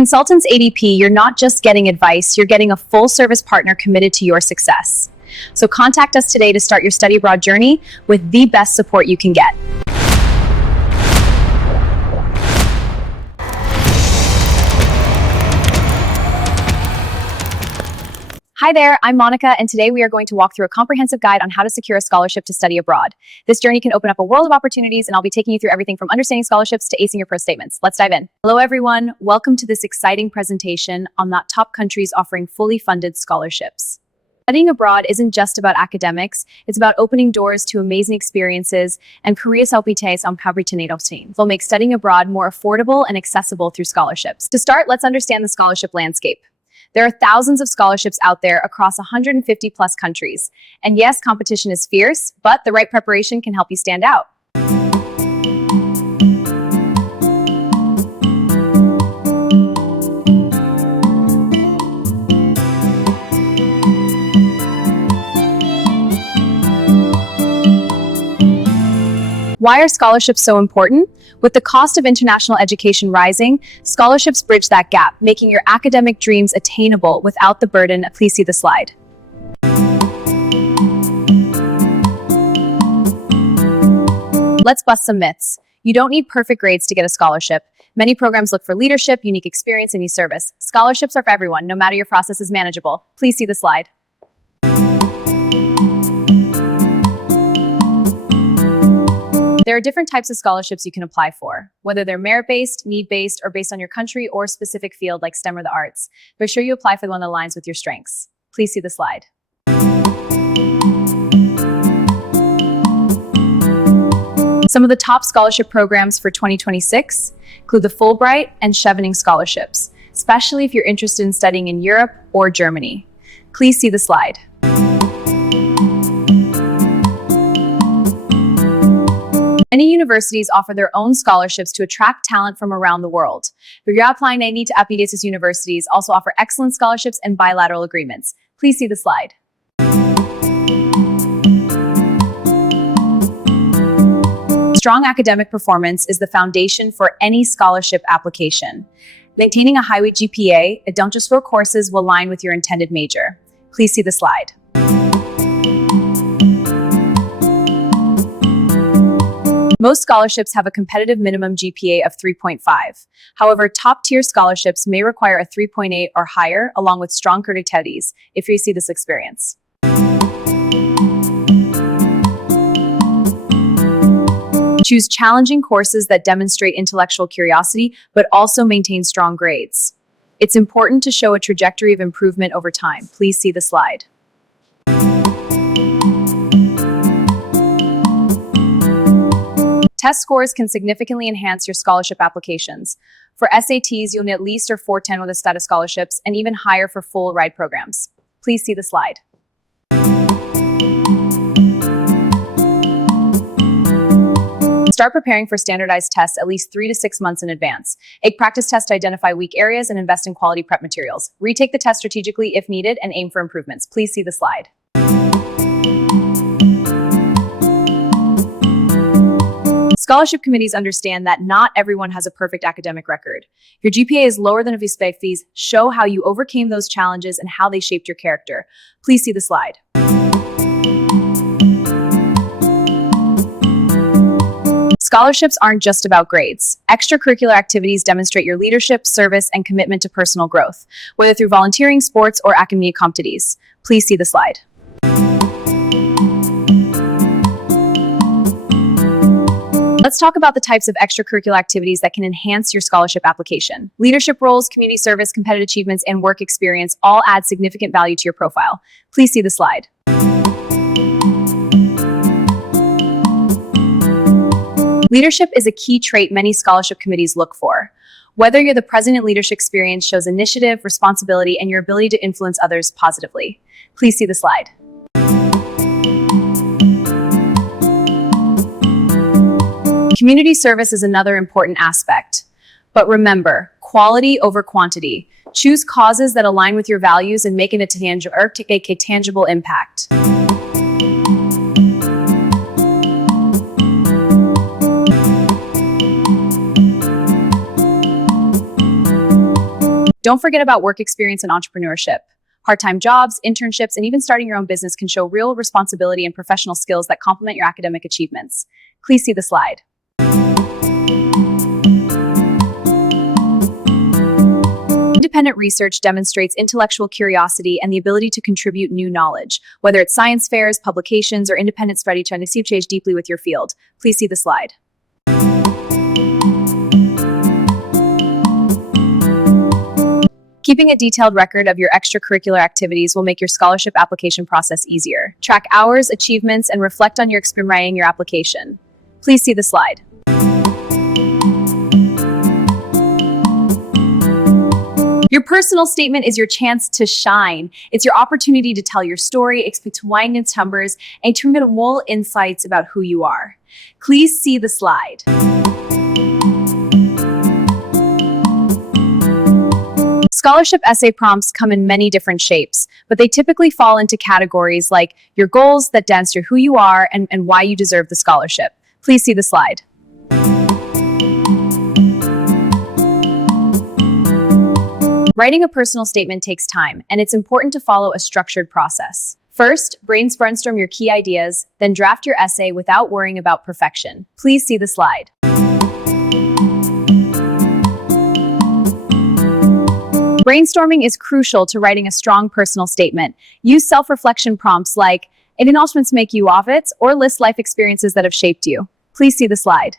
Consultants ADP, you're not just getting advice, you're getting a full-service partner committed to your success. So contact us today to start your study abroad journey with the best support you can get. Hi there, I'm Monica, and today we are going to walk through a comprehensive guide on how to secure a scholarship to study abroad. This journey can open up a world of opportunities, and I'll be taking you through everything from understanding scholarships to acing your pro statements. Let's dive in. Hello everyone, welcome to this exciting presentation on that top countries offering fully funded scholarships. Studying abroad isn't just about academics, it's about opening doors to amazing experiences, and Korea Salpites on Team will make studying abroad more affordable and accessible through scholarships. To start, let's understand the scholarship landscape. There are thousands of scholarships out there across 150 plus countries. And yes, competition is fierce, but the right preparation can help you stand out. Why are scholarships so important? With the cost of international education rising, scholarships bridge that gap, making your academic dreams attainable without the burden. Please see the slide. Let's bust some myths. You don't need perfect grades to get a scholarship. Many programs look for leadership, unique experience, and e-service. Scholarships are for everyone, no matter your process is manageable. Please see the slide. There are different types of scholarships you can apply for, whether they're merit-based, need-based, or based on your country or specific field like STEM or the arts. Make sure you apply for the one that aligns with your strengths. Please see the slide. Some of the top scholarship programs for 2026 include the Fulbright and Chevening scholarships, especially if you're interested in studying in Europe or Germany. Please see the slide. Many universities offer their own scholarships to attract talent from around the world. Applying to Apidis universities also offer excellent scholarships and bilateral agreements. Please see the slide. Strong academic performance is the foundation for any scholarship application. Maintaining a high GPA, and don't just score courses will align with your intended major. Please see the slide. Most scholarships have a competitive minimum GPA of 3.5. However, top-tier scholarships may require a 3.8 or higher, along with strong criteria if you see this experience. Choose challenging courses that demonstrate intellectual curiosity, but also maintain strong grades. It's important to show a trajectory of improvement over time. Please see the slide. Test scores can significantly enhance your scholarship applications. For SATs, you'll need at least a 410 with a status scholarships and even higher for full ride programs. Please see the slide. Start preparing for standardized tests at least 3 to 6 months in advance. Take practice tests to identify weak areas and invest in quality prep materials. Retake the test strategically if needed and aim for improvements. Please see the slide. Scholarship committees understand that not everyone has a perfect academic record. Your GPA is lower than a fees. Show how you overcame those challenges and how they shaped your character. Please see the slide. Scholarships aren't just about grades. Extracurricular activities demonstrate your leadership, service, and commitment to personal growth, whether through volunteering, sports, or academic competitions. Please see the slide. Let's talk about the types of extracurricular activities that can enhance your scholarship application. Leadership roles, community service, competitive achievements, and work experience all add significant value to your profile. Please see the slide. Leadership is a key trait many scholarship committees look for. Whether you're the president, leadership experience shows initiative, responsibility, and your ability to influence others positively. Please see the slide. Community service is another important aspect. But remember, quality over quantity. Choose causes that align with your values and make it a tangible impact. Don't forget about work experience and entrepreneurship. Part-time jobs, internships, and even starting your own business can show real responsibility and professional skills that complement your academic achievements. Please see the slide. Independent research demonstrates intellectual curiosity and the ability to contribute new knowledge, whether it's science fairs, publications, or independent study to engage deeply with your field. Please see the slide. Keeping a detailed record of your extracurricular activities will make your scholarship application process easier. Track hours, achievements, and reflect on your experience writing your application. Please see the slide. Your personal statement is your chance to shine. It's your opportunity to tell your story, explain its numbers, and to get more insights about who you are. Please see the slide. Scholarship essay prompts come in many different shapes, but they typically fall into categories like your goals that demonstrate who you are and why you deserve the scholarship. Please see the slide. Writing a personal statement takes time, and it's important to follow a structured process. First, brainstorm your key ideas, then draft your essay without worrying about perfection. Please see the slide. Brainstorming is crucial to writing a strong personal statement. Use self-reflection prompts like, "Any announcements make you of it?" or list life experiences that have shaped you. Please see the slide.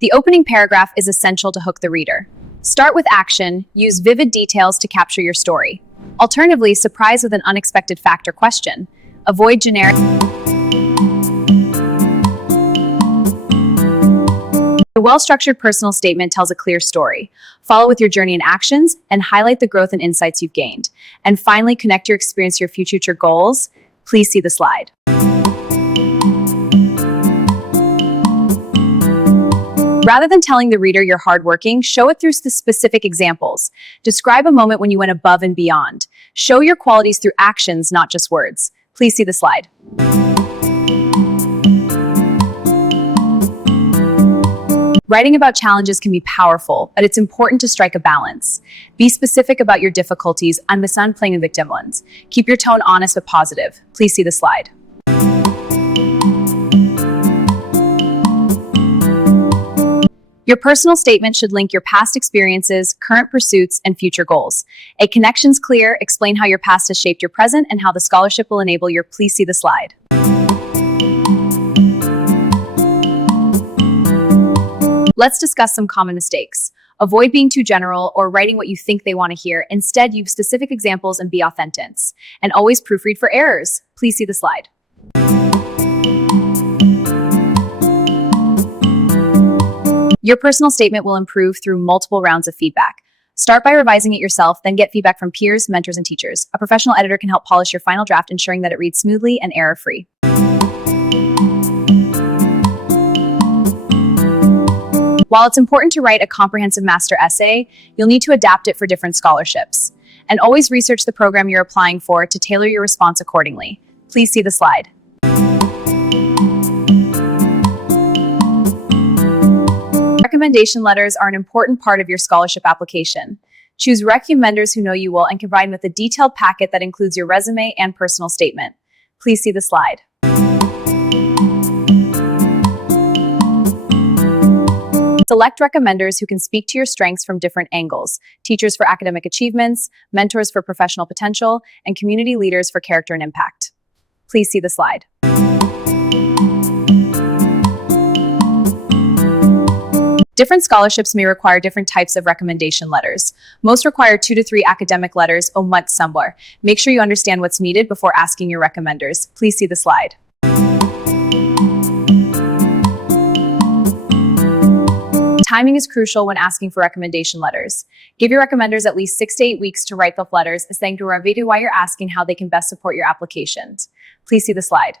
The opening paragraph is essential to hook the reader. Start with action, use vivid details to capture your story. Alternatively, surprise with an unexpected fact or question. Avoid generic. A well-structured personal statement tells a clear story. Follow with your journey and actions, and highlight the growth and insights you've gained. And finally, connect your experience to your future goals. Please see the slide. Rather than telling the reader you're hardworking, show it through the specific examples. Describe a moment when you went above and beyond. Show your qualities through actions, not just words. Please see the slide. Writing about challenges can be powerful, but it's important to strike a balance. Be specific about your difficulties and the playing in victim ones. Keep your tone honest but positive. Please see the slide. Your personal statement should link your past experiences, current pursuits, and future goals. A connection's clear, explain how your past has shaped your present and how the scholarship will enable your. Please see the slide. Let's discuss some common mistakes. Avoid being too general or writing what you think they want to hear. Instead, use specific examples and be authentic. And always proofread for errors. Please see the slide. Your personal statement will improve through multiple rounds of feedback. Start by revising it yourself, then get feedback from peers, mentors, and teachers. A professional editor can help polish your final draft, ensuring that it reads smoothly and error-free. While it's important to write a comprehensive master essay, you'll need to adapt it for different scholarships. And always research the program you're applying for to tailor your response accordingly. Please see the slide. Recommendation letters are an important part of your scholarship application. Choose recommenders who know you well and provide with a detailed packet that includes your resume and personal statement. Please see the slide. Select recommenders who can speak to your strengths from different angles: teachers for academic achievements, mentors for professional potential, and community leaders for character and impact. Please see the slide. Different scholarships may require different types of recommendation letters. Most require 2 to 3 academic letters or much somewhere. Make sure you understand what's needed before asking your recommenders. Please see the slide. Timing is crucial when asking for recommendation letters. Give your recommenders at least 6 to 8 weeks to write the letters, saying to review why you're asking how they can best support your applications. Please see the slide.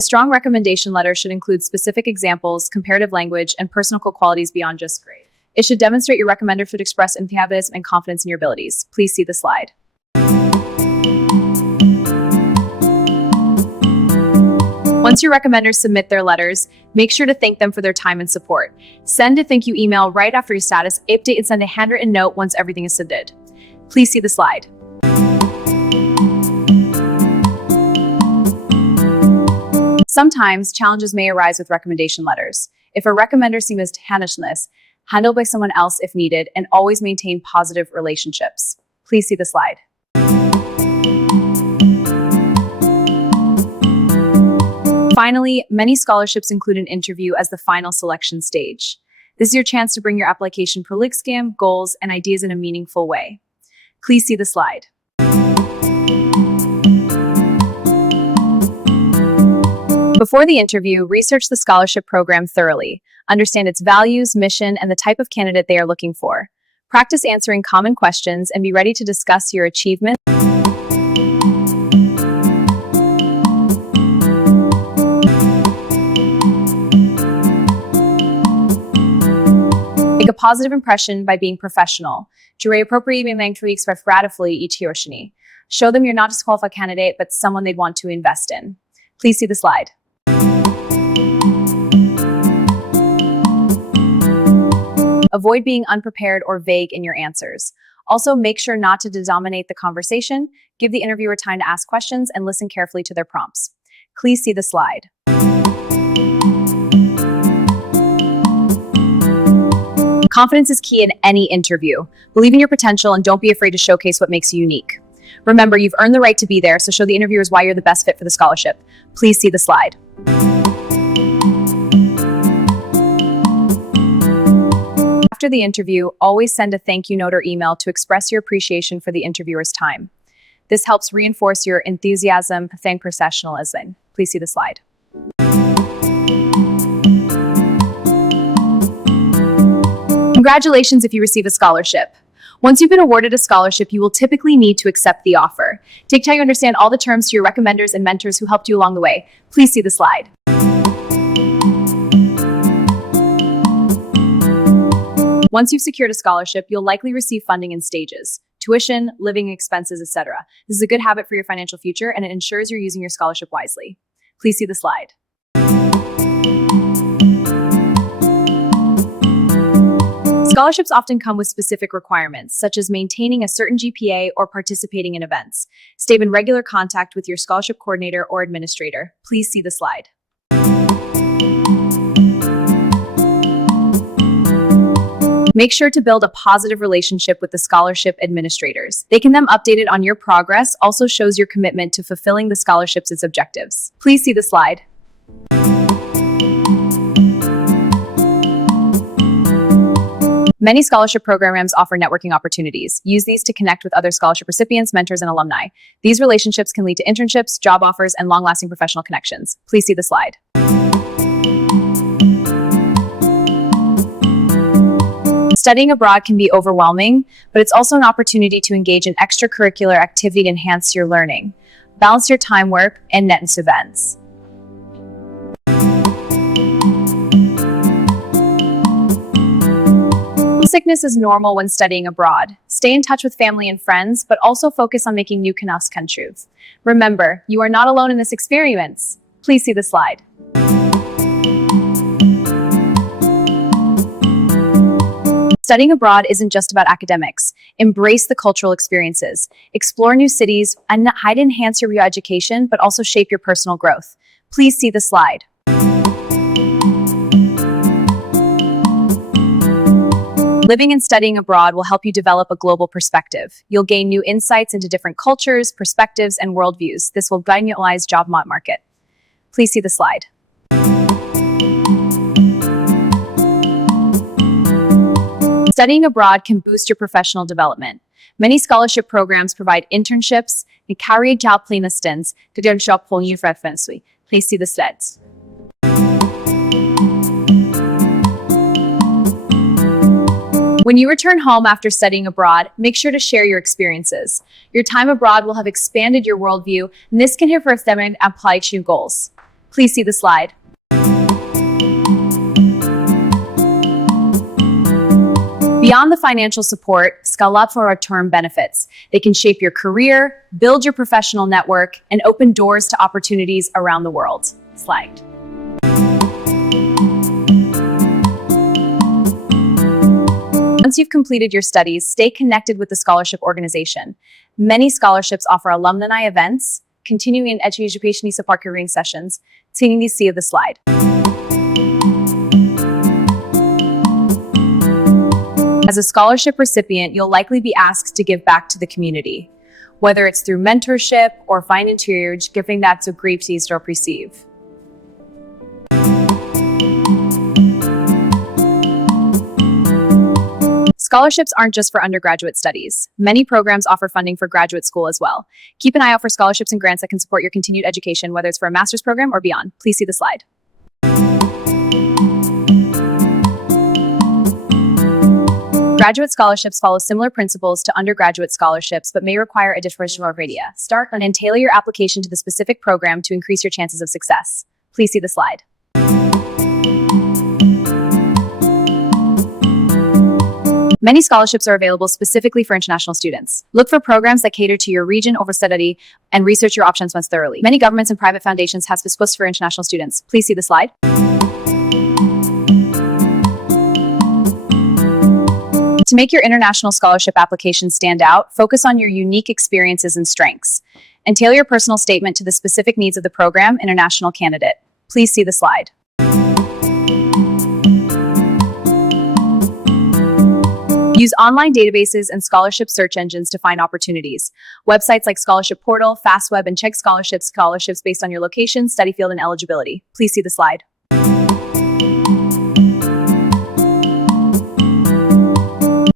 A strong recommendation letter should include specific examples, comparative language, and personal qualities beyond just grade. It should demonstrate your recommender should express enthusiasm and confidence in your abilities. Please see the slide. Once your recommenders submit their letters, make sure to thank them for their time and support. Send a thank you email right after your status update and send a handwritten note once everything is submitted. Please see the slide. Sometimes challenges may arise with recommendation letters. If a recommender seems handleless, handle by someone else if needed, and always maintain positive relationships. Please see the slide. Finally, many scholarships include an interview as the final selection stage. This is your chance to bring your application prolixicam, goals, and ideas in a meaningful way. Please see the slide. Before the interview, research the scholarship program thoroughly. Understand its values, mission, and the type of candidate they are looking for. Practice answering common questions and be ready to discuss your achievements. Make a positive impression by being professional. Juré appropriately eventually express gratefully each hiroshini. Show them you're not just a qualified candidate, but someone they'd want to invest in. Please see the slide. Avoid being unprepared or vague in your answers. Also, make sure not to dominate the conversation. Give the interviewer time to ask questions and listen carefully to their prompts. Please see the slide. Confidence is key in any interview. Believe in your potential and don't be afraid to showcase what makes you unique. Remember, you've earned the right to be there, so show the interviewers why you're the best fit for the scholarship. Please see the slide. After the interview, always send a thank you note or email to express your appreciation for the interviewer's time. This helps reinforce your enthusiasm and professionalism. Please see the slide. Congratulations if you receive a scholarship. Once you've been awarded a scholarship, you will typically need to accept the offer. Take time to understand all the terms to your recommenders and mentors who helped you along the way. Please see the slide. Once you've secured a scholarship, you'll likely receive funding in stages: tuition, living expenses, etc. This is a good habit for your financial future, and it ensures you're using your scholarship wisely. Please see the slide. Scholarships often come with specific requirements, such as maintaining a certain GPA or participating in events. Stay in regular contact with your scholarship coordinator or administrator. Please see the slide. Make sure to build a positive relationship with the scholarship administrators. They can then update it on your progress, also shows your commitment to fulfilling the scholarship's objectives. Please see the slide. Many scholarship programs offer networking opportunities. Use these to connect with other scholarship recipients, mentors, and alumni. These relationships can lead to internships, job offers, and long-lasting professional connections. Please see the slide. Studying abroad can be overwhelming, but it's also an opportunity to engage in extracurricular activity to enhance your learning. Balance your time, work, and net events. Homesickness is normal when studying abroad. Stay in touch with family and friends, but also focus on making new connections. Remember, you are not alone in this experience. Please see the slide. Studying abroad isn't just about academics. Embrace the cultural experiences. Explore new cities and enhance your education, but also shape your personal growth. Please see the slide. Living and studying abroad will help you develop a global perspective. You'll gain new insights into different cultures, perspectives, and worldviews. This will dynamize job market. Please see the slide. Studying abroad can boost your professional development. Many scholarship programs provide internships and carry job planestans to their job frequency. Please see the slides. When you return home after studying abroad, make sure to share your experiences. Your time abroad will have expanded your worldview, and this can help for them and apply to your goals. Please see the slide. Beyond the financial support, Scalapro are term benefits. They can shape your career, build your professional network, and open doors to opportunities around the world. Slide. Once you've completed your studies, stay connected with the scholarship organization. Many scholarships offer alumni events, continuing education support careering sessions, seeing the C of the slide. As a scholarship recipient, you'll likely be asked to give back to the community, whether it's through mentorship or financial giving that to gratefulness or receive. Scholarships aren't just for undergraduate studies. Many programs offer funding for graduate school as well. Keep an eye out for scholarships and grants that can support your continued education, whether it's for a master's program or beyond. Please see the slide. Graduate scholarships follow similar principles to undergraduate scholarships, but may require a differential criteria. Start and tailor your application to the specific program to increase your chances of success. Please see the slide. Many scholarships are available specifically for international students. Look for programs that cater to your region over study and research your options once thoroughly. Many governments and private foundations have specifics for international students. Please see the slide. To make your international scholarship application stand out, focus on your unique experiences and strengths, and tailor your personal statement to the specific needs of the program international candidate. Please see the slide. Use online databases and scholarship search engines to find opportunities. Websites like Scholarship Portal, FastWeb, and Check scholarships based on your location, study field, and eligibility. Please see the slide.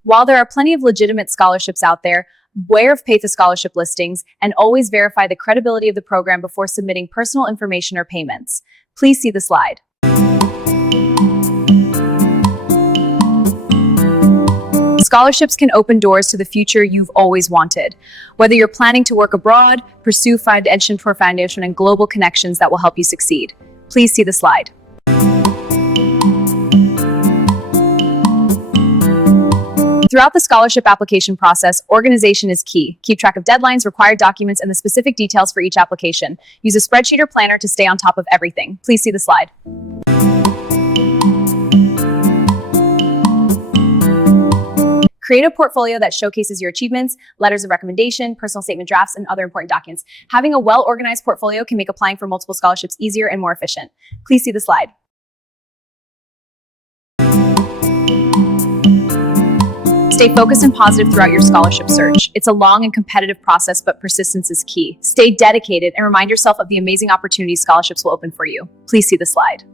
While there are plenty of legitimate scholarships out there, beware of paid scholarship listings and always verify the credibility of the program before submitting personal information or payments. Please see the slide. Scholarships can open doors to the future you've always wanted. Whether you're planning to work abroad, pursue foundation and global connections that will help you succeed. Please see the slide. Throughout the scholarship application process, organization is key. Keep track of deadlines, required documents, and the specific details for each application. Use a spreadsheet or planner to stay on top of everything. Please see the slide. Create a portfolio that showcases your achievements, letters of recommendation, personal statement drafts, and other important documents. Having a well-organized portfolio can make applying for multiple scholarships easier and more efficient. Please see the slide. Stay focused and positive throughout your scholarship search. It's a long and competitive process, but persistence is key. Stay dedicated and remind yourself of the amazing opportunities scholarships will open for you. Please see the slide.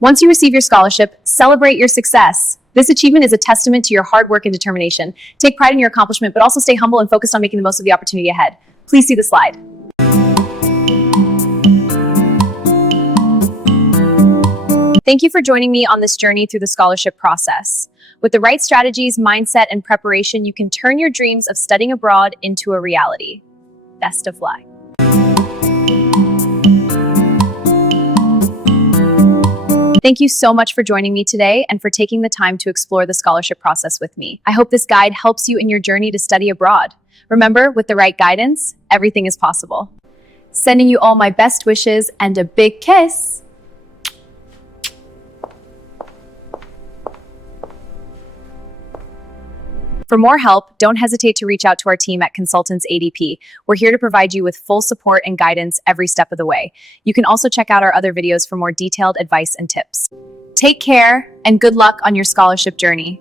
Once you receive your scholarship, celebrate your success. This achievement is a testament to your hard work and determination. Take pride in your accomplishment, but also stay humble and focused on making the most of the opportunity ahead. Please see the slide. Thank you for joining me on this journey through the scholarship process. With the right strategies, mindset, and preparation, you can turn your dreams of studying abroad into a reality. Best of luck. Thank you so much for joining me today and for taking the time to explore the scholarship process with me. I hope this guide helps you in your journey to study abroad. Remember, with the right guidance, everything is possible. Sending you all my best wishes and a big kiss. For more help, don't hesitate to reach out to our team at Consultants ADP. We're here to provide you with full support and guidance every step of the way. You can also check out our other videos for more detailed advice and tips. Take care and good luck on your scholarship journey.